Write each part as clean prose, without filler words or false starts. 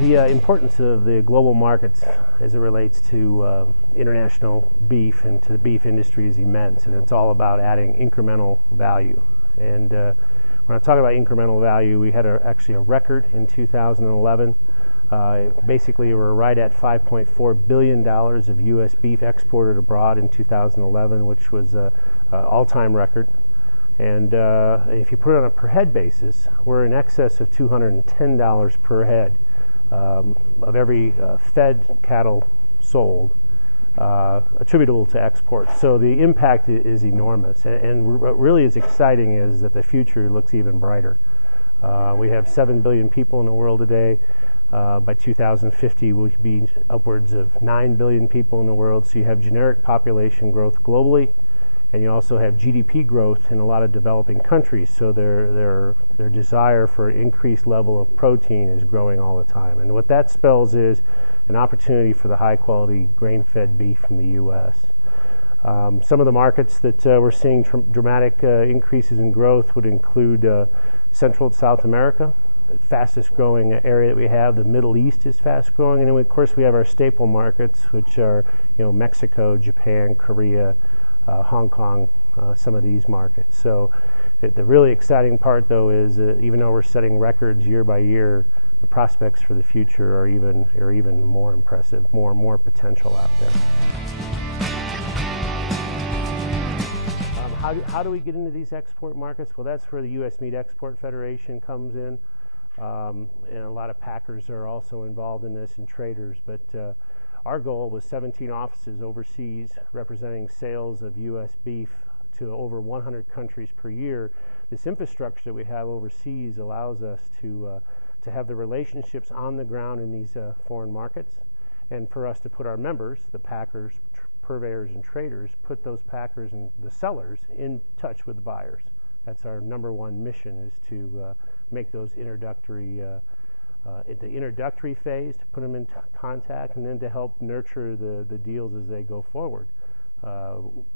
The importance of the global markets as it relates to international beef and to the beef industry is immense, and it's all about adding incremental value. And when I talk about incremental value, we had actually a record in 2011. Basically, we're right at $5.4 billion of U.S. beef exported abroad in 2011, which was an all-time record. And if you put it on a per head basis, we're in excess of $210 per head of every fed cattle sold attributable to exports. So the impact is enormous. And what really is exciting is that the future looks even brighter. We have 7 billion people in the world today. By 2050, we'll be upwards of 9 billion people in the world. So you have generic population growth globally, and you also have GDP growth in a lot of developing countries. So their desire for an increased level of protein is growing all the time. And what that spells is an opportunity for the high-quality grain-fed beef from the U.S. Some of the markets that we're seeing dramatic increases in growth would include Central and South America, the fastest growing area that we have. The Middle East is fast growing, and then of course we have our staple markets, which are Mexico, Japan, Korea, Hong Kong, some of these markets. So the really exciting part though is even though we're setting records year by year, the prospects for the future are even more impressive, more potential out there. How do we get into these export markets? Well, that's where the U.S. Meat Export Federation comes in. And a lot of packers are also involved in this, and traders, but our goal was 17 offices overseas representing sales of U.S. beef to over 100 countries per year. This infrastructure that we have overseas allows us to have the relationships on the ground in these foreign markets, and for us to put our members, the packers, purveyors, and traders, put those packers and the sellers in touch with the buyers. That's our number one mission, is to make those introductory, at the introductory phase, to put them in contact, and then to help nurture the deals as they go forward.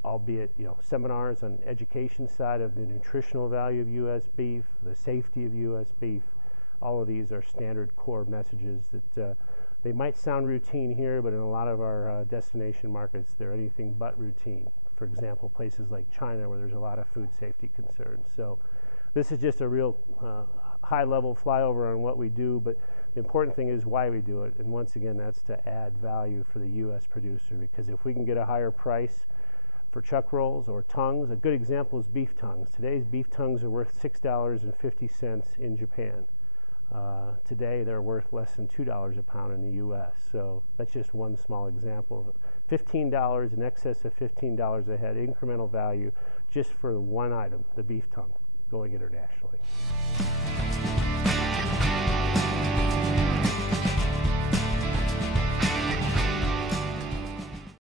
Albeit, seminars on education side of the nutritional value of U.S. beef, the safety of U.S. beef. All of these are standard core messages that they might sound routine here, but in a lot of our destination markets, they're anything but routine. For example, places like China, where there's a lot of food safety concerns. So this is just a real high-level flyover on what we do, but the important thing is why we do it. And once again, that's to add value for the U.S. producer, because if we can get a higher price for chuck rolls or tongues, a good example is beef tongues. Today's beef tongues are worth $6.50 in Japan. Today, they're worth less than $2 a pound in the U.S. So that's just one small example. $15, in excess of $15 a head, incremental value just for one item, the beef tongue, going internationally.